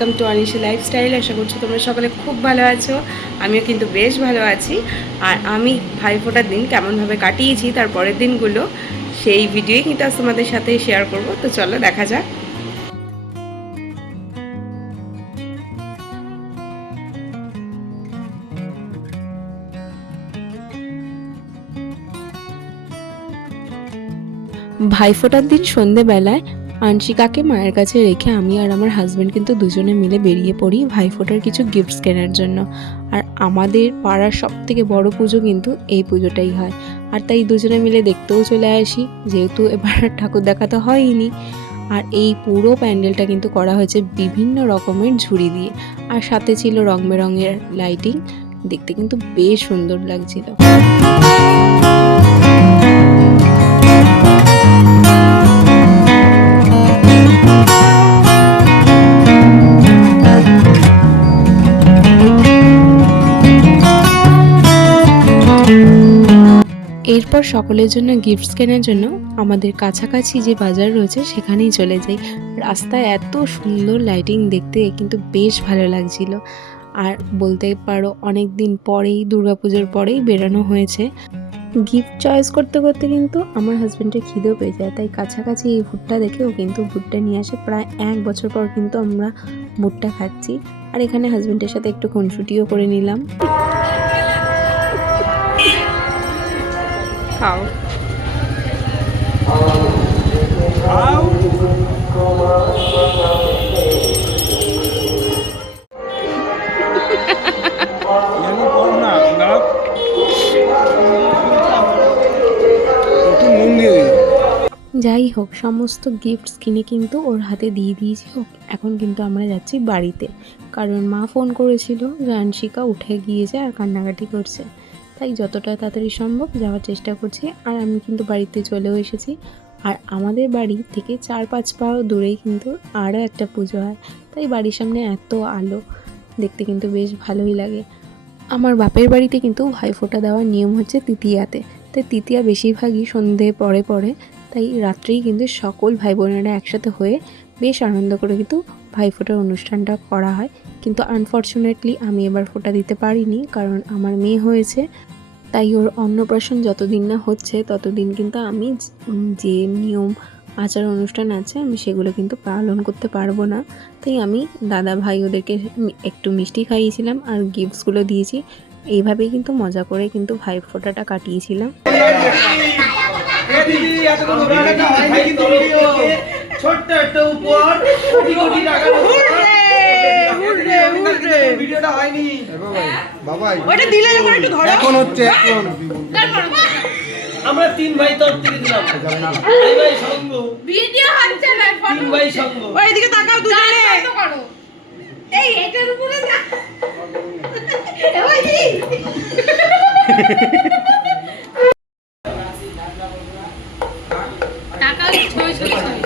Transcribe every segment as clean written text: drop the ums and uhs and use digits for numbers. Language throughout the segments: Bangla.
Welcome to Anisha lifestyle. আশা করছি তোমরা সকলে খুব ভালো আছো, আমিও কিন্তু বেশ ভালো আছি। আর আমি ভাইফোঁটার দিন কেমনভাবে কাটিয়েছি তার পরের দিনগুলো সেই ভিডিওই কিন্তু আজ তোমাদের সাথে শেয়ার করব। তো চলো দেখা যাক। ভাইফোঁটার দিন সন্ধেবেলায় আনশিকাকে মায়ের কাছে রেখে আমি আর আমার হাজব্যান্ড কিন্তু দুজনে মিলে বেরিয়ে পড়ি ভাইফোঁটার কিছু গিফটস কেনার জন্য। আর আমাদের পাড়ার সব থেকে বড় পুজো কিন্তু এই পুজোটাই হয়, আর তাই দুজনে মিলে দেখতেও চলে আসি, যেহেতু এবার ঠাকুর দেখা তো হয়নি। আর এই পুরো প্যান্ডেলটা কিন্তু করা হয়েছে বিভিন্ন রকমের ঝুড়ি দিয়ে, আর সাথে ছিল রং বেরঙের লাইটিং, দেখতে কিন্তু বেশ সুন্দর লাগছিল। এরপর সকলের জন্য গিফটস কেনার জন্য আমাদের কাছাকাছি যে বাজার রয়েছে সেখানেই চলে যাই। রাস্তায় এত সুন্দর লাইটিং দেখতে কিন্তু বেশ ভালো লাগছিল। আর বলতে পারো অনেক দিন পরেই, দুর্গাপুজোর পরেই বেরানো হয়েছে। গিফট চয়েস করতে করতে কিন্তু আমার হাজব্যান্ডের খিদেও পেয়ে যায়, তাই কাছাকাছি এই ভুট্টা দেখেও কিন্তু ভুট্টা নিয়ে আসে। প্রায় 1 বছর পর কিন্তু আমরা ভুট্টা খাচ্ছি। আর এখানে হাজব্যান্ডের সাথে একটু খুনসুটিও করে নিলাম। খাও। যাই হোক, সমস্ত গিফটস কিনে কিন্তু ওর হাতে দিয়ে দিয়েছি। হোক, এখন কিন্তু আমরা যাচ্ছি বাড়িতে, কারণ মা ফোন করেছিল যে আনশিকা উঠে গিয়েছে আর কান্নাকাটি করছে, তাই যতটা তাড়াতাড়ি সম্ভব যাওয়ার চেষ্টা করছি। আর আমি কিন্তু বাড়িতে চলেও এসেছি। আর আমাদের বাড়ি থেকে 4-5 পাও দূরেই কিন্তু আরও একটা পুজো হয়, তাই বাড়ির সামনে এত আলো দেখতে কিন্তু বেশ ভালোই লাগে। আমার বাপের বাড়িতে কিন্তু ভাইফোঁটা দেওয়ার নিয়ম হচ্ছে তৃতীয়াতে, তাই তৃতীয়া বেশিরভাগই সন্ধে পরে পরে, তাই রাত্রেই কিন্তু সকল ভাই বোনেরা একসাথে হয়ে বেশ আনন্দ করে কিন্তু ভাইফোঁটার অনুষ্ঠানটা করা হয়। কিন্তু আনফর্চুনেটলি আমি এবার ফোঁটা দিতে পারিনি, কারণ আমার মেয়ে হয়েছে, তাই ওর অন্নপ্রাশন যতদিন না হচ্ছে ততদিন কিন্তু আমি যে নিয়ম আচার অনুষ্ঠান আছে আমি সেগুলো কিন্তু পালন করতে পারবো না। তাই আমি দাদা ভাই ওদেরকে একটু মিষ্টি খাইয়েছিলাম আর গিফটসগুলো দিয়েছি। এইভাবেই কিন্তু মজা করে কিন্তু ভাইফোঁটাটা কাটিয়েছিলাম। ছোট্ট একটা উপহার, কোটি কোটি টাকা ভিডিওটা হয়নি বাবা, ওটা দিলে যখন একটু ধরো, এখন হচ্ছে এখন আমরা 3 ভাই তোর থেকে দিলাম। ভাই ভাই সঙ্গ ভিডিও হচ্ছে না, 3 ভাই সঙ্গ। ওইদিকে তাকাও দুজনে, কত করো এই এটার উপরে না ওই দি তাকাও ছয় ছয় ছয়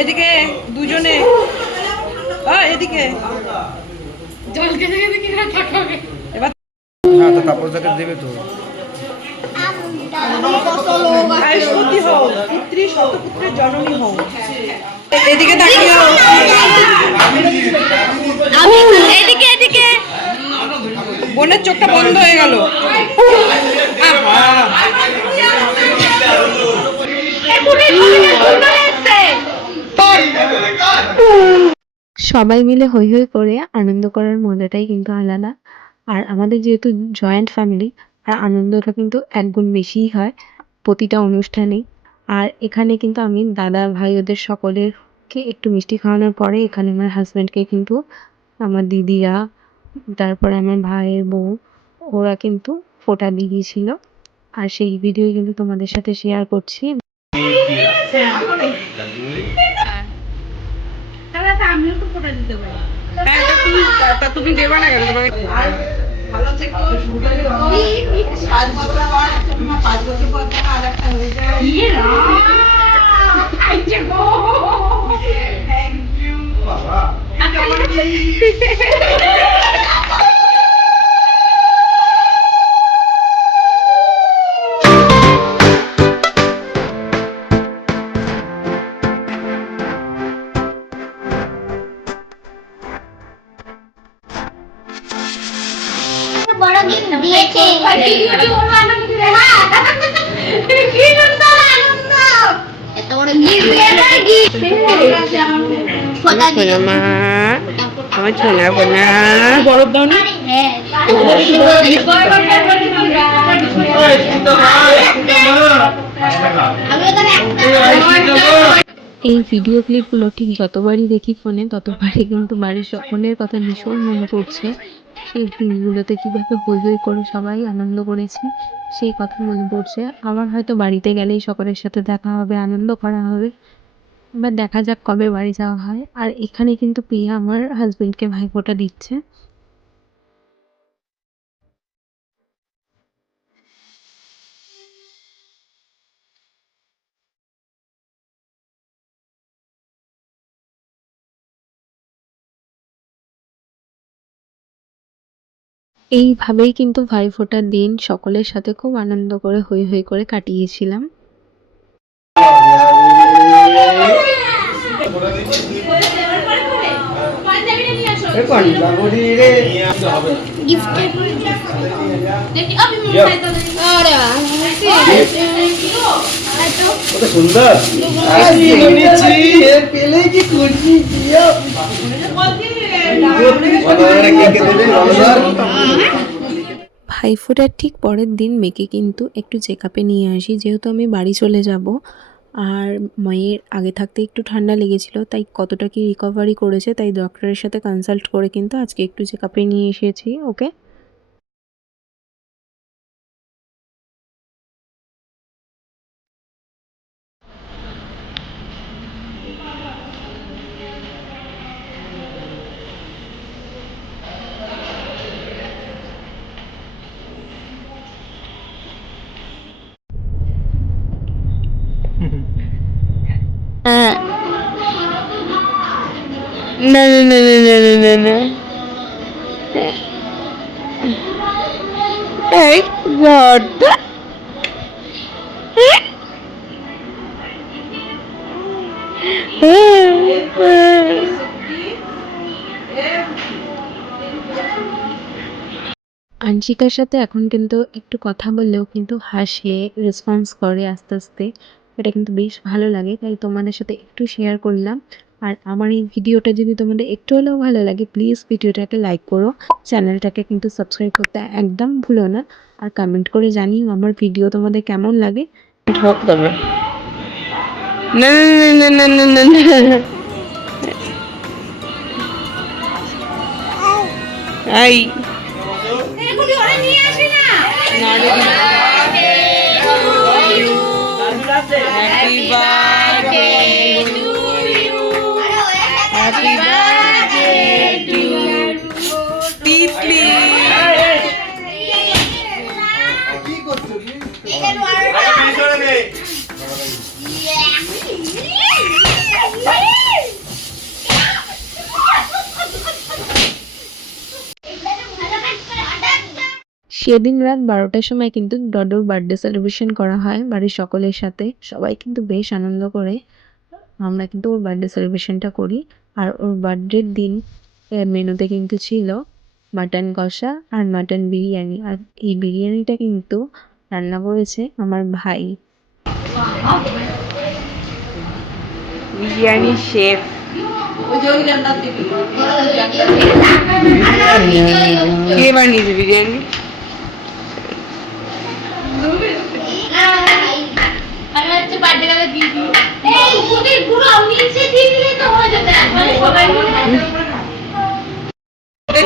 এদিকে দুজনে, এদিকে জল খেতে খেতে কি করে থাকবে এবার। হ্যাঁ, তো তারপর যাকে দেবে তো আয়ুষ্মতী হও, পুত্রী শতপুত্রের জননী হও। এদিকে তাকিও, এদিকে এদিকে। বোনের চোখটা বন্ধ হয়ে গেল। সবাই মিলে হই হই করে আনন্দ করার মজাটাই কিন্তু আলাদা। আর আমাদের যেহেতু জয়েন্ট ফ্যামিলি, আর আনন্দটা কিন্তু একগুণ বেশিই হয় প্রতিটা অনুষ্ঠানেই। আর এখানে কিন্তু আমি দাদা ভাই ওদের সকলেরকে একটু মিষ্টি খাওয়ানোর পরে এখানে আমার হাজব্যান্ডকে কিন্তু আমার দিদিরা, তারপরে আমার ভাইয়ের বউ, ওরা কিন্তু ফোঁটা দিয়েছিল। আর সেই ভিডিও কিন্তু তোমাদের সাথে শেয়ার করছি। আমিও তো ফোঁটা দিতে পারি। তুমি দেবা না কেন? ভালো থেকো, 5 বছর পর আর একটা হয়ে যায়। থ্যাংক ইউ বাবা। বড় গিফট দিয়েছে। এত বড় গিফট মা আমার ছোনা বোনা বরফ দাও না। এই ভিডিও ক্লিপগুলো ঠিক যতবারই দেখি ফোনে ততবারই কিন্তু বাড়ির সকলের কথা ভীষণ মনে পড়ছে। সেই দিনগুলোতে কীভাবে বই বই করে সবাই আনন্দ করেছি সেই কথা মনে পড়ছে। আবার হয়তো বাড়িতে গেলেই সকলের সাথে দেখা হবে, আনন্দ করা হবে। এবার দেখা যাক কবে বাড়ি যাওয়া হয়। আর এখানে কিন্তু প্রিয়া আমার হাজবেন্ডকে ভাইফোঁটা দিচ্ছে। এইভাবেই কিন্তু ভাইফোঁটার দিন সকলের সাথে খুব আনন্দ করে হৈ হৈ করে কাটিয়েছিলাম। ভাইফোঁটার ঠিক পরের দিন মেয়েকে কিন্তু একটু চেক আপে নিয়ে আসি, যেহেতু আমি বাড়ি চলে যাব। আর মায়ের আগে থাকতে একটু ঠান্ডা লেগেছিল, তাই কতটা কি রিকভারি করেছে তাই ডক্টরের সাথে কনসাল্ট করে কিন্তু আজকে একটু চেক আপে নিয়ে এসেছি ওকে। না না না না না না না এই ঘরটা আনশিকার সাথে এখন কিন্তু একটু কথা বললেও কিন্তু হাসে, রেসপন্স করে আস্তে আস্তে। এটা কিন্তু বেশ ভালো লাগে, তাই তোমাদের সাথে একটু শেয়ার করলাম। আর আমার এই ভিডিওটা যদি তোমাদের একটু হলেও ভালো লাগে প্লিজ ভিডিওটাকে লাইক করো, চ্যানেলটাকে কিন্তু সাবস্ক্রাইব করতে একদম ভুলো না। আর কমেন্ট করে জানিও আমার ভিডিও তোমাদের কেমন লাগে। ঠক দেবে না না না না না না না এই Happy birthday to you. Happy birthday to Titli. সেদিন রাত 12টার সময় কিন্তু ডডোর বার্থডে সেলিব্রেশন করা হয় বাড়ির সকলের সাথে। সবাই কিন্তু বেশ আনন্দ করে আমরা কিন্তু ওর বার্থডে সেলিব্রেশনটা করি। আর ওর বার্থডের দিন মেনুতে কিন্তু ছিল মাটন কষা আর মাটন বিরিয়ানি। আর এই বিরিয়ানিটা কিন্তু রান্না করেছে আমার ভাই। বিরিয়ানি শেফ কে বানিয়েছে বিরিয়ানি?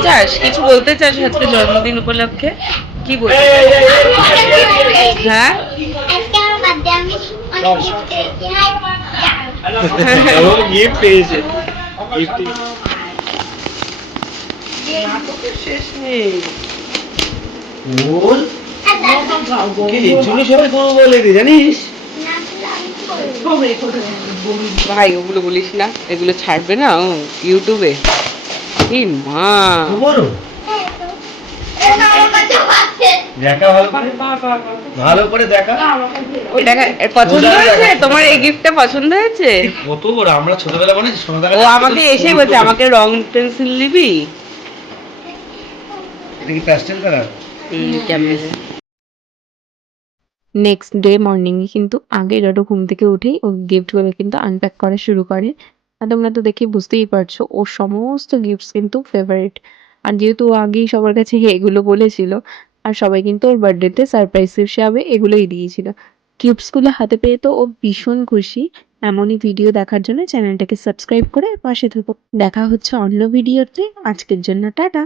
চাস কিছু বলতে চাস আজকে জন্মদিন উপলক্ষে? কি বলতে হ্যাঁ শেষ নেই জানিস ভাই ওগুলো বলিস না, এগুলো ছাড়বে না ইউটিউবে। এই মা দেখা ভালো করে দেখা। দেখা পছন্দ হয়েছে তোমার? এই গিফটটা পছন্দ হয়েছে? কত বড় আমরা ছোটবেলা মনে ও আমাকে এসে বলছে আমাকে রং পেন্সিল নিবি। এটা কি pastel colour? Camera. Next day মর্নিংয়ে কিন্তু আগে রডো ঘুম থেকে উঠেই ও গিফটগুলো কিন্তু আনপ্যাক করা শুরু করে। আর তোমরা তো দেখে বুঝতেই পারছো ওর সমস্ত গিফটস কিন্তু ফেভারিট। আর যেহেতু ও আগেই সবার কাছে এগুলো বলেছিল, আর সবাই কিন্তু ওর বার্থডেতে সারপ্রাইজ হিসাবে এগুলোই দিয়েছিল। গিফটসগুলো হাতে পেয়ে তো ও ভীষণ খুশি। এমনই ভিডিও দেখার জন্য চ্যানেলটাকে সাবস্ক্রাইব করে পাশে থেকো। দেখা হচ্ছে অন্য ভিডিওতে। আজকের জন্য টাটা।